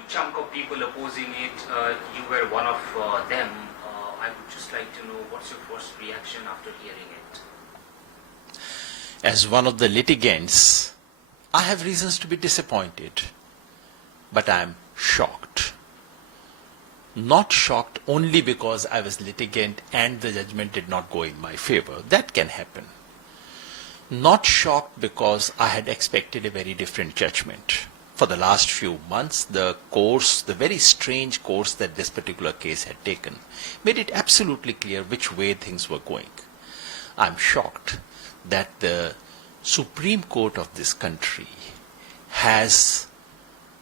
huge chunk of people opposing it. You were one of them. I would just like to know what's your first reaction after hearing it? As one of the litigants, I have reasons to be disappointed, but I am shocked. Not shocked only because I was litigant and the judgment did not go in my favor. That can happen. Not shocked because I had expected a very different judgment. For the last few months, the very strange course that this particular case had taken, made it absolutely clear which way things were going. I'm shocked that the Supreme Court of this country has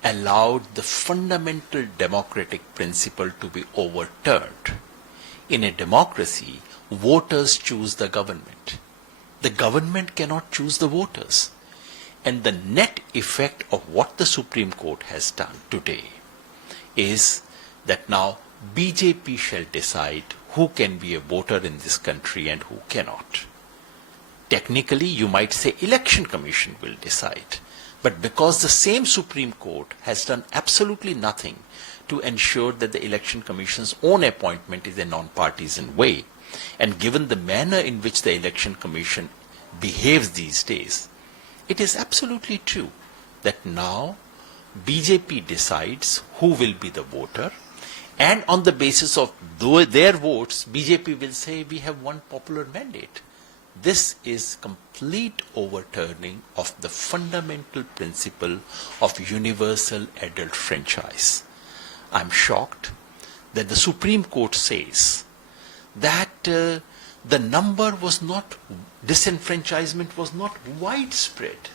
allowed the fundamental democratic principle to be overturned. In a democracy, voters choose the government. The government cannot choose the voters. And the net effect of what the Supreme Court has done today is that now BJP shall decide who can be a voter in this country and who cannot. Technically, you might say Election Commission will decide. But because the same Supreme Court has done absolutely nothing to ensure that the Election Commission's own appointment is a non-partisan way, and given the manner in which the Election Commission behaves these days, it is absolutely true that now BJP decides who will be the voter, and on the basis of their votes, BJP will say we have one popular mandate. This is complete overturning of the fundamental principle of universal adult franchise. I'm shocked that the Supreme Court says that the number was not, disenfranchisement was not widespread.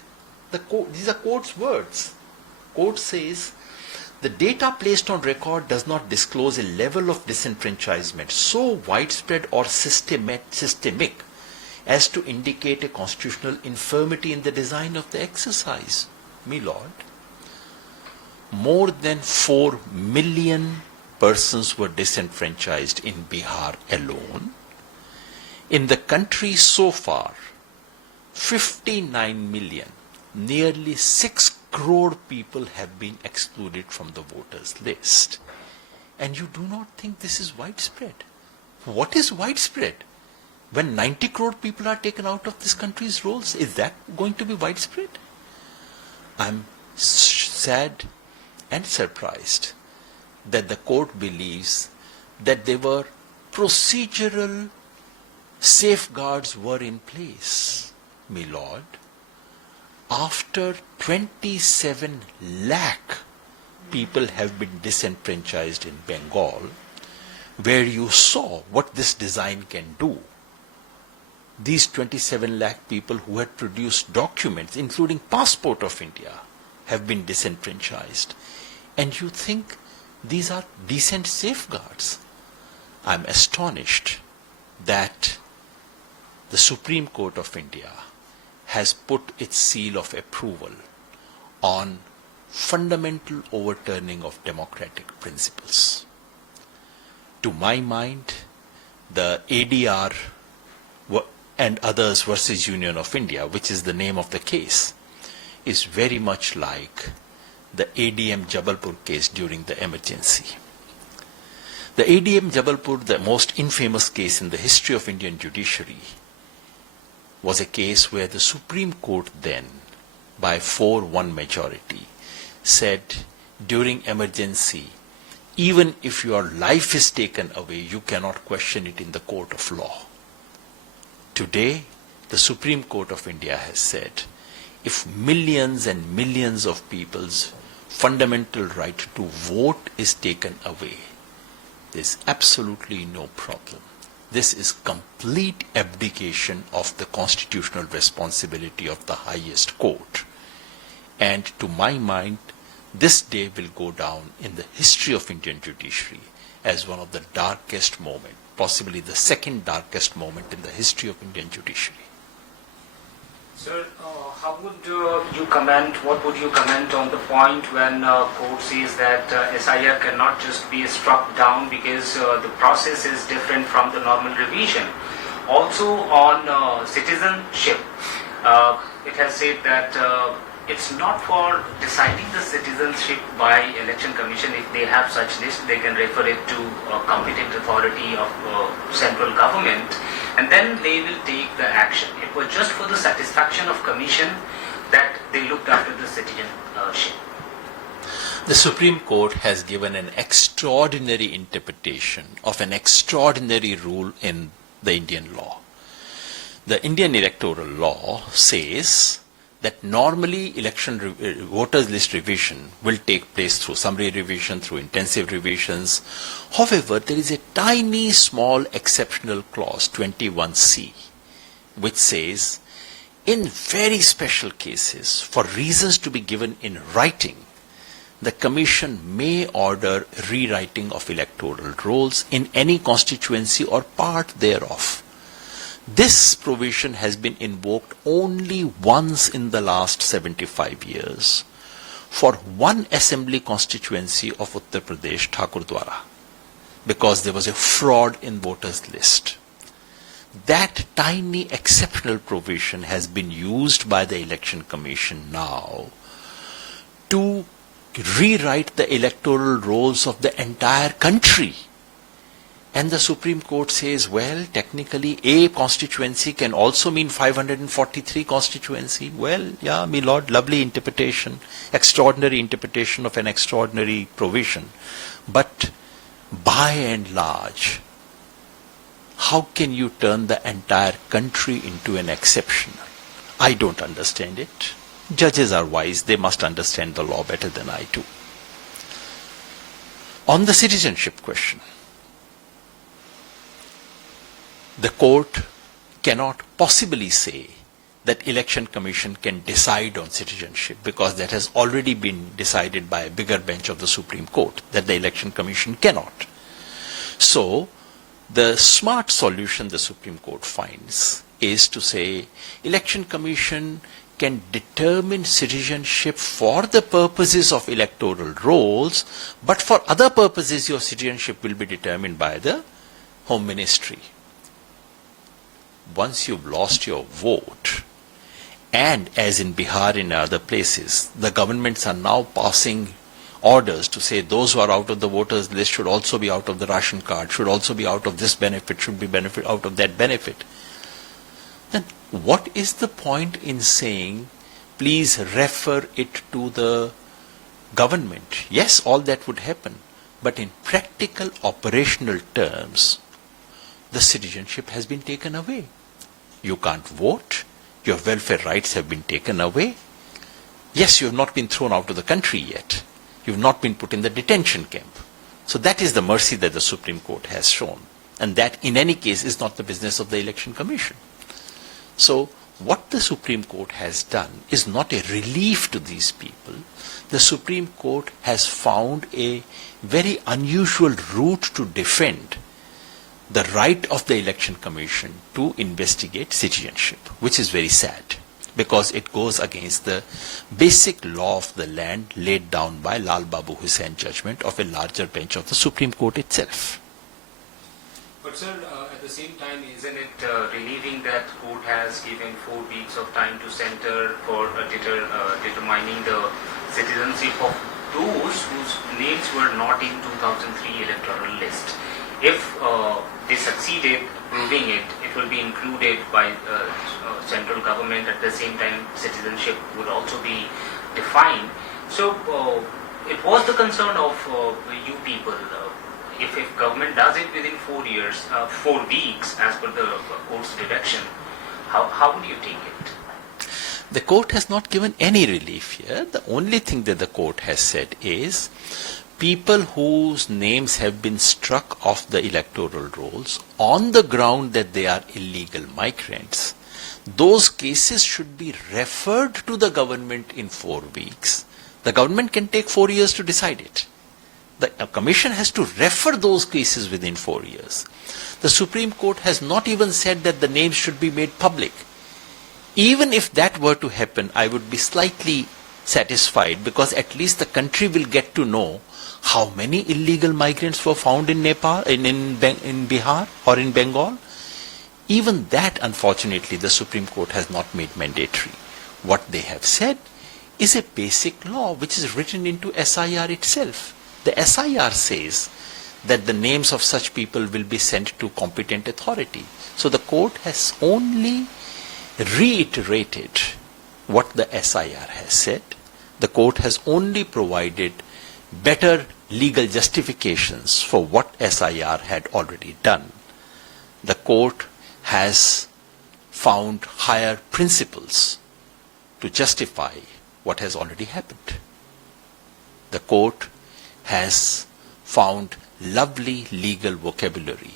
These are court's words. Court says the data placed on record does not disclose a level of disenfranchisement so widespread or systemic as to indicate a constitutional infirmity in the design of the exercise. My lord, more than 4 million persons were disenfranchised in Bihar alone. In the country so far, 59 million, nearly 6 crore people have been excluded from the voters list. And you do not think this is widespread? What is widespread? When 90 crore people are taken out of this country's rolls, is that going to be widespread? I'm sad and surprised that the court believes that there were procedural safeguards were in place. My lord, after 27 lakh people have been disenfranchised in Bengal, where you saw what this design can do. These 27 lakh people who had produced documents, including Passport of India, have been disenfranchised. And you think these are decent safeguards? I'm astonished that the Supreme Court of India has put its seal of approval on fundamental overturning of democratic principles. To my mind, the ADR and others versus Union of India, which is the name of the case, is very much like the ADM Jabalpur case during the emergency. The ADM Jabalpur, the most infamous case in the history of Indian judiciary, was a case where the Supreme Court then, by 4-1 majority, said during emergency, even if your life is taken away, you cannot question it in the court of law. Today, the Supreme Court of India has said, if millions and millions of people's fundamental right to vote is taken away, there's absolutely no problem. This is complete abdication of the constitutional responsibility of the highest court. And to my mind, this day will go down in the history of Indian judiciary as one of the darkest moments, possibly the second darkest moment in the history of Indian judiciary. Sir, how would you comment, what would you comment on the point when court says that SIR cannot just be struck down because the process is different from the normal revision? Also on citizenship, it has said that it's not for deciding the citizenship by election commission. If they have such list, they can refer it to a competent authority of central government, and then they will take the action. It was just for the satisfaction of commission that they looked after the citizenship. The Supreme Court has given an extraordinary interpretation of an extraordinary rule in the Indian law. The Indian electoral law says that normally voters list revision will take place through summary revision, through intensive revisions. However, there is a tiny small exceptional clause, 21C, which says in very special cases, for reasons to be given in writing, the Commission may order rewriting of electoral rolls in any constituency or part thereof. This provision has been invoked only once in the last 75 years for one assembly constituency of Uttar Pradesh, Thakurdwara, because there was a fraud in voters list. That tiny exceptional provision has been used by the Election Commission now to rewrite the electoral rolls of the entire country. And the Supreme Court says, well, technically a constituency can also mean 543 constituency. Well, yeah, my lord, lovely interpretation, extraordinary interpretation of an extraordinary provision. But by and large, how can you turn the entire country into an exception? I don't understand it. Judges are wise, they must understand the law better than I do. On the citizenship question, the court cannot possibly say that Election Commission can decide on citizenship, because that has already been decided by a bigger bench of the Supreme Court, that the Election Commission cannot. So, the smart solution the Supreme Court finds is to say Election Commission can determine citizenship for the purposes of electoral rolls, but for other purposes your citizenship will be determined by the Home Ministry. Once you've lost your vote, and as in Bihar and other places, the governments are now passing orders to say those who are out of the voters list should also be out of the ration card, should also be out of this benefit, should be benefit out of that benefit. Then what is the point in saying, please refer it to the government? Yes, all that would happen, but in practical operational terms, the citizenship has been taken away. You can't vote, your welfare rights have been taken away. Yes, you have not been thrown out of the country yet. You have not been put in the detention camp. So that is the mercy that the Supreme Court has shown. And that in any case is not the business of the Election Commission. So what the Supreme Court has done is not a relief to these people. The Supreme Court has found a very unusual route to defend the right of the Election Commission to investigate citizenship, which is very sad, because it goes against the basic law of the land laid down by Lal Babu Hussain judgment of a larger bench of the Supreme Court itself. But sir, at the same time, isn't it relieving that court has given 4 weeks of time to center for determining the citizenship of those whose names were not in 2003 electoral list? If they succeeded proving it, it will be included by central government. At the same time, citizenship would also be defined. So it was the concern of you people. If government does it within 4 years, 4 weeks, as per the court's direction, how would you take it? The court has not given any relief here. The only thing that the court has said is people whose names have been struck off the electoral rolls on the ground that they are illegal migrants, those cases should be referred to the government in 4 weeks. The government can take 4 years to decide it. The commission has to refer those cases within 4 years. The Supreme Court has not even said that the names should be made public. Even if that were to happen, I would be slightly satisfied, because at least the country will get to know how many illegal migrants were found in Nepal, in Bihar or in Bengal. Even that, unfortunately, the Supreme Court has not made mandatory. What they have said is a basic law which is written into SIR itself. The SIR says that the names of such people will be sent to competent authority. So the court has only reiterated what the SIR has said. The court has only provided better legal justifications for what SIR had already done. The court has found higher principles to justify what has already happened. The court has found lovely legal vocabulary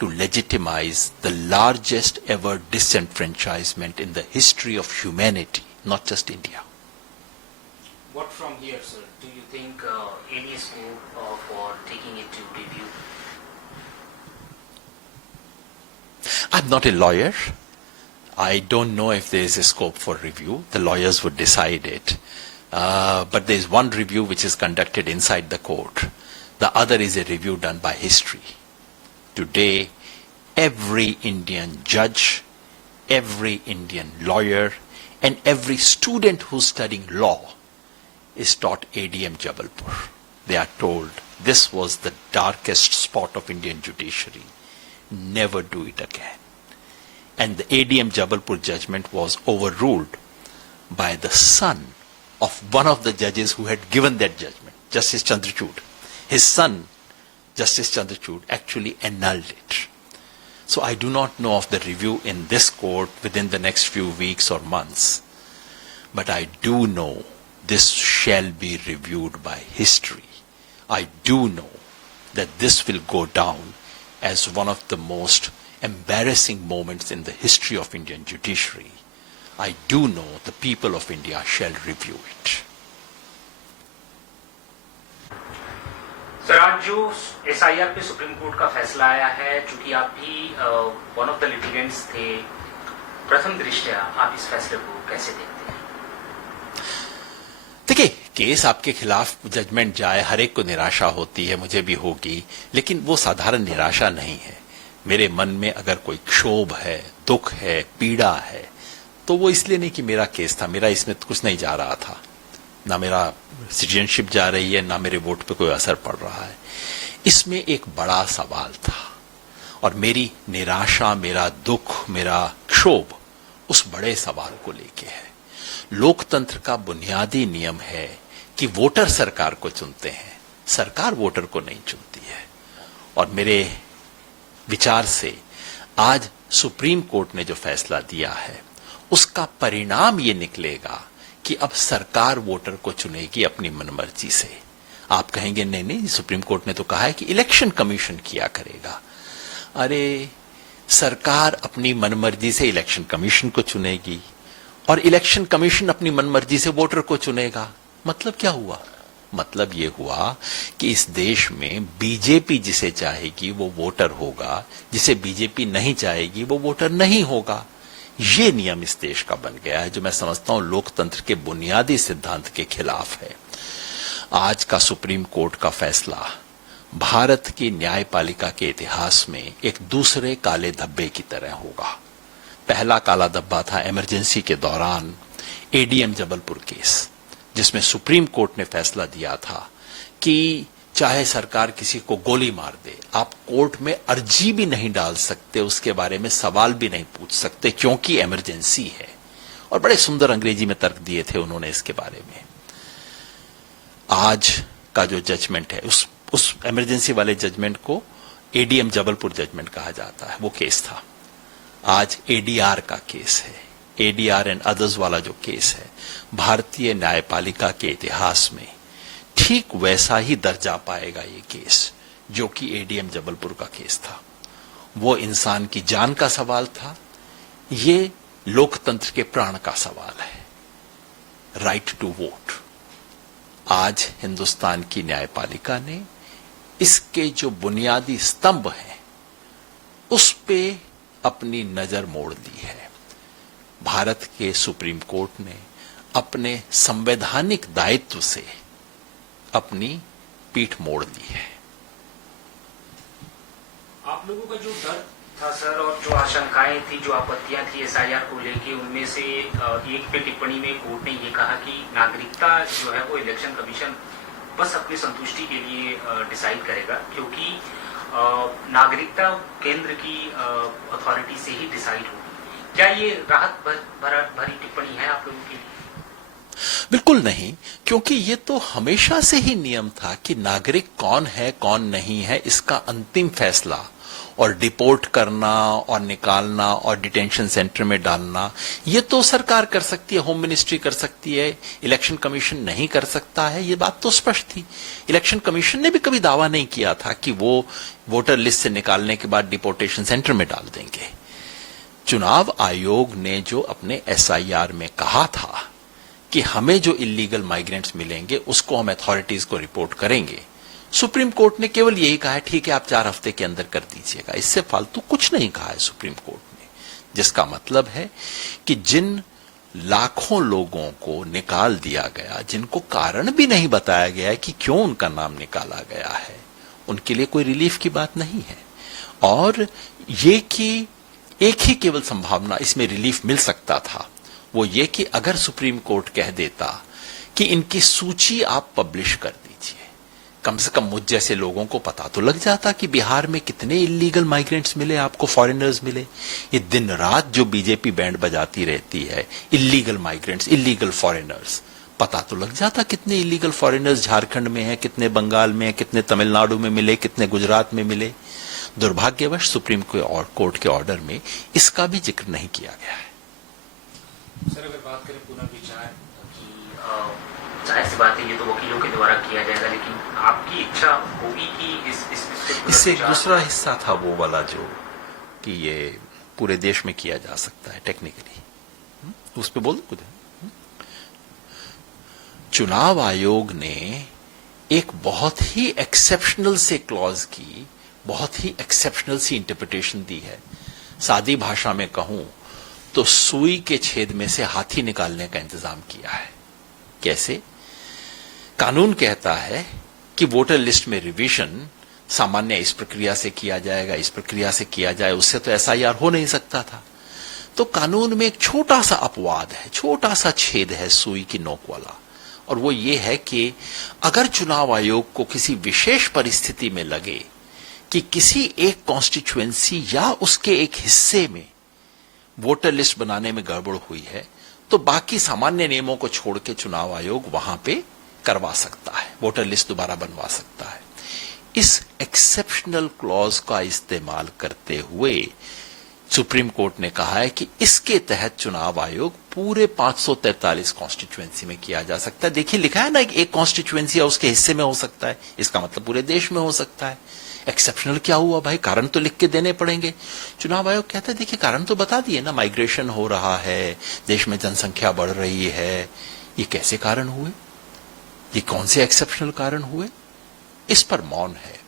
to legitimize the largest ever disenfranchisement in the history of humanity, not just India. What from here, sir? Do you think any scope for taking it to review? I'm not a lawyer. I don't know if there is a scope for review. The lawyers would decide it. But there is one review which is conducted inside the court. The other is a review done by history. Today, every Indian judge, every Indian lawyer, and every student who's studying law is taught ADM Jabalpur. They are told this was the darkest spot of Indian judiciary. Never do it again. And the ADM Jabalpur judgment was overruled by the son of one of the judges who had given that judgment, Justice Chandrachud. His son, Justice Chandrachud, actually annulled it. So I do not know of the review in this court within the next few weeks or months. But I do know this shall be reviewed by history. I do know that this will go down as one of the most embarrassing moments in the history of Indian judiciary. I do know the people of India shall review it. Sir, आज जो SIR पे supreme court का फैसला आया है, चूंकि आप भी वन ऑफ द लिटिगेंट्स थे, प्रथम दृष्टया आप इस फैसले को कैसे देखते हैं? देखिए, केस आपके खिलाफ जजमेंट जाए, हर एक को निराशा होती है, मुझे भी होगी, लेकिन वो साधारण निराशा नहीं है. मेरे मन में अगर कोई क्षोभ है, दुख है, पीड़ा है, तो वो इसलिए नहीं कि मेरा केस था, मेरा इसमें कुछ नहीं जा रहा था, ना मेरा सिटीजनशिप जा रही है, ना मेरे वोट पे कोई असर पड़ रहा है. इसमें एक बड़ा सवाल था और मेरी निराशा, मेरा दुख, मेरा क्षोभ उस बड़े सवाल को लेके है. लोकतंत्र का बुनियादी नियम है कि वोटर सरकार को चुनते हैं, सरकार वोटर को नहीं चुनती है. और मेरे विचार से आज सुप्रीम कोर्ट ने जो फैसला दिया है उसका परिणाम ये निकलेगा कि अब सरकार वोटर को चुनेगी अपनी मनमर्जी से. आप कहेंगे नहीं नहीं, सुप्रीम कोर्ट ने तो कहा है कि इलेक्शन कमीशन किया करेगा. अरे, सरकार अपनी मनमर्जी से इलेक्शन कमीशन को चुनेगी और इलेक्शन कमीशन अपनी मनमर्जी से वोटर को चुनेगा. मतलब क्या हुआ? मतलब ये हुआ कि इस देश में बीजेपी जिसे चाहेगी वो वोटर होगा, जिसे बीजेपी नहीं चाहेगी वो वोटर नहीं होगा. ये नियम इस देश का बन गया है, जो मैं समझता हूं लोकतंत्र के बुनियादी सिद्धांत के खिलाफ है. आज का सुप्रीम कोर्ट का फैसला भारत की न्यायपालिका के इतिहास में एक दूसरे काले धब्बे की तरह होगा. पहला काला धब्बा था इमरजेंसी के दौरान एडीएम जबलपुर केस, जिसमें सुप्रीम कोर्ट ने फैसला दिया था कि चाहे सरकार किसी को गोली मार दे, आप कोर्ट में अर्जी भी नहीं डाल सकते, उसके बारे में सवाल भी नहीं पूछ सकते क्योंकि इमरजेंसी है. और बड़े सुंदर अंग्रेजी में तर्क दिए थे उन्होंने इसके बारे में. आज का जो जजमेंट है उस इमरजेंसी वाले जजमेंट को एडीएम जबलपुर जजमेंट कहा जाता है, वो केस था. आज एडीआर का केस है. एडीआर एंड अदर्स वाला जो केस है, भारतीय न्यायपालिका के इतिहास में ठीक वैसा ही दर्जा पाएगा ये केस जो कि एडीएम जबलपुर का केस था. वो इंसान की जान का सवाल था, ये लोकतंत्र के प्राण का सवाल है, राइट टू वोट. आज हिंदुस्तान की न्यायपालिका ने इसके जो बुनियादी स्तंभ हैं उस पे अपनी नजर मोड़ दी है. भारत के सुप्रीम कोर्ट ने अपने संवैधानिक दायित्व से अपनी पीठ मोड़ दी है. आप लोगों का जो डर था सर, और जो आशंकाएं थी, जो आपत्तियां थी एसआईआर को लेके, उनमें से एक पे टिप्पणी में कोर्ट ने ये कहा कि नागरिकता जो है वो इलेक्शन कमीशन बस अपनी संतुष्टि के लिए डिसाइड करेगा, क्योंकि नागरिकता केंद्र की अथॉरिटी से ही डिसाइड होगी। क्या ये राहत भरी टिप्पणी है आप लोगों के लिए? बिल्कुल नहीं, क्योंकि ये तो हमेशा से ही नियम था कि नागरिक कौन है कौन नहीं है इसका अंतिम फैसला और डिपोर्ट करना और निकालना और डिटेंशन सेंटर में डालना ये तो सरकार कर सकती है, होम मिनिस्ट्री कर सकती है, इलेक्शन कमीशन नहीं कर सकता है। ये बात तो स्पष्ट थी। इलेक्शन कमीशन ने भी कभी दावा नहीं किया था कि वो वोटर लिस्ट से निकालने के बाद डिपोर्टेशन सेंटर में डाल देंगे। चुनाव आयोग ने जो अपने एसआईआर में कहा था कि हमें जो इलीगल माइग्रेंट्स मिलेंगे उसको हम अथॉरिटीज को रिपोर्ट करेंगे, सुप्रीम कोर्ट ने केवल यही कहा है ठीक है आप 4 हफ्ते के अंदर कर दीजिएगा। इससे फालतू कुछ नहीं कहा है सुप्रीम कोर्ट ने, जिसका मतलब है कि जिन लाखों लोगों को निकाल दिया गया, जिनको कारण भी नहीं बताया गया है कि क्यों उनका नाम निकाला गया है, उनके लिए कोई रिलीफ की बात नहीं है। और ये कि एक ही केवल संभावना इसमें रिलीफ मिल सकता था, वो ये कि अगर सुप्रीम कोर्ट कह देता कि इनकी सूची आप पब्लिश कर दीजिए, कम से कम मुझ जैसे लोगों को पता तो लग जाता कि बिहार में कितने इलीगल माइग्रेंट्स मिले, आपको फॉरेनर्स मिले। ये दिन रात जो बीजेपी बैंड बजाती रहती है, इलीगल माइग्रेंट्स, इलीगल फॉरेनर्स, पता तो लग जाता कितने इलीगल फॉरेनर्स झारखंड में हैं, कितने बंगाल में हैं, कितने तमिलनाडु में मिले, कितने गुजरात में मिले। दुर्भाग्यवश सुप्रीम कोर्ट के ऑर्डर में इसका भी जिक्र नहीं किया गया है। सर, अगर बात करें पुनर्विचार की, जाहिर सी बात है ये तो वकीलों के द्वारा किया जाएगा, लेकिन आपकी इच्छा होगी कि इससे एक दूसरा हिस्सा था वो वाला जो कि ये पूरे देश में किया जा सकता है टेक्निकली, उस पर बोल कुछ। चुनाव आयोग ने एक बहुत ही एक्सेप्शनल से क्लॉज की, बहुत ही एक्सेप्शनल सी इंटरप्रिटेशन दी है। सादी भाषा में कहूं तो सुई के छेद में से हाथी निकालने का इंतजाम किया है। कैसे? कानून कहता है कि वोटर लिस्ट में रिवीजन सामान्य इस प्रक्रिया से किया जाएगा, इस प्रक्रिया से किया जाए, उससे तो एसआईआर हो नहीं सकता था। तो कानून में एक छोटा सा अपवाद है, छोटा सा छेद है सुई की नोक वाला, और वो ये है कि अगर चुनाव आयोग को किसी विशेष परिस्थिति में लगे कि किसी एक कॉन्स्टिट्यूएंसी या उसके एक हिस्से में वोटर लिस्ट बनाने में गड़बड़ हुई है, तो बाकी सामान्य नियमों को छोड़ के चुनाव आयोग वहां पे करवा सकता है, वोटर लिस्ट दोबारा बनवा सकता है। इस एक्सेप्शनल क्लॉज का इस्तेमाल करते हुए सुप्रीम कोर्ट ने कहा है कि इसके तहत चुनाव आयोग पूरे 543 कॉन्स्टिट्यूएंसी में किया जा सकता है। देखिए लिखा है ना, एक कॉन्स्टिट्यूएंसी या उसके हिस्से में हो सकता है, इसका मतलब पूरे देश में हो सकता है। एक्सेप्शनल क्या हुआ भाई? कारण तो लिख के देने पड़ेंगे। चुनाव आयोग कहता है देखिए कारण तो बता दिए ना, माइग्रेशन हो रहा है, देश में जनसंख्या बढ़ रही है, ये कैसे कारण हुए, ये कौन से एक्सेप्शनल कारण हुए? इस पर मौन है।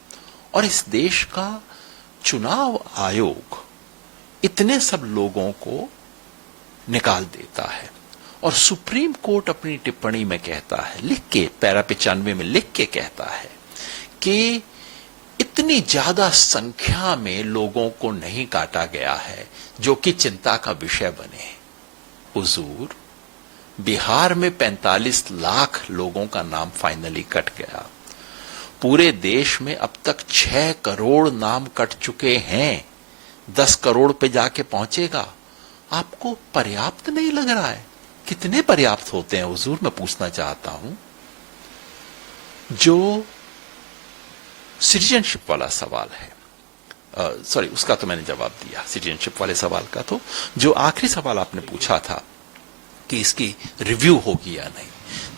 और इस देश का चुनाव आयोग इतने सब लोगों को निकाल देता है, और सुप्रीम कोर्ट अपनी टिप्पणी में कहता है, लिख के पैरा 95 में लिख के कहता है कि इतनी ज्यादा संख्या में लोगों को नहीं काटा गया है जो कि चिंता का विषय बने। हुजूर, बिहार में 45 लाख लोगों का नाम फाइनली कट गया। पूरे देश में अब तक 6 करोड़ नाम कट चुके हैं, 10 करोड़ पे जाके पहुंचेगा। आपको पर्याप्त नहीं लग रहा है? कितने पर्याप्त होते हैं हुजूर, मैं पूछना चाहता हूं। जो सिटीजनशिप वाला सवाल है, सॉरी उसका तो मैंने जवाब दिया, सिटीजनशिप वाले सवाल का। तो जो आखिरी सवाल आपने पूछा था कि इसकी रिव्यू होगी या नहीं,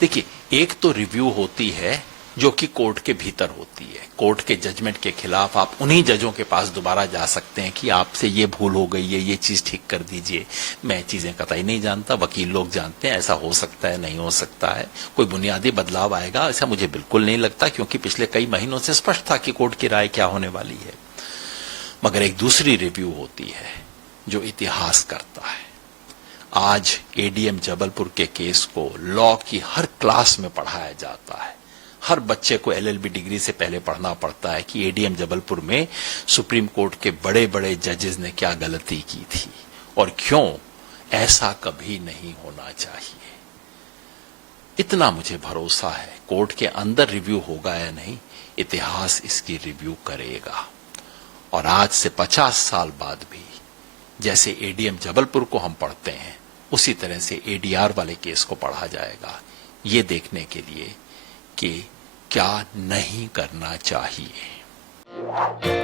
देखिए एक तो रिव्यू होती है जो कि कोर्ट के भीतर होती है। कोर्ट के जजमेंट के खिलाफ आप उन्हीं जजों के पास दोबारा जा सकते हैं कि आपसे ये भूल हो गई है, ये चीज ठीक कर दीजिए। मैं चीजें कतई नहीं जानता, वकील लोग जानते हैं, ऐसा हो सकता है, नहीं हो सकता है, कोई बुनियादी बदलाव आएगा, ऐसा मुझे बिल्कुल नहीं लगता, क्योंकि पिछले कई महीनों से स्पष्ट था कि कोर्ट की राय क्या होने वाली है। मगर एक दूसरी रिव्यू होती है जो इतिहास करता है। आज एडीएम जबलपुर के केस को लॉ की हर क्लास में पढ़ाया जाता है, हर बच्चे को एलएलबी डिग्री से पहले पढ़ना पड़ता है कि एडीएम जबलपुर में सुप्रीम कोर्ट के बड़े बड़े जजेस ने क्या गलती की थी और क्यों ऐसा कभी नहीं होना चाहिए। इतना मुझे भरोसा है, कोर्ट के अंदर रिव्यू होगा या नहीं, इतिहास इसकी रिव्यू करेगा। और आज से 50 साल बाद भी जैसे एडीएम जबलपुर को हम पढ़ते हैं, उसी तरह से एडीआर वाले केस को पढ़ा जाएगा, ये देखने के लिए कि क्या नहीं करना चाहिए।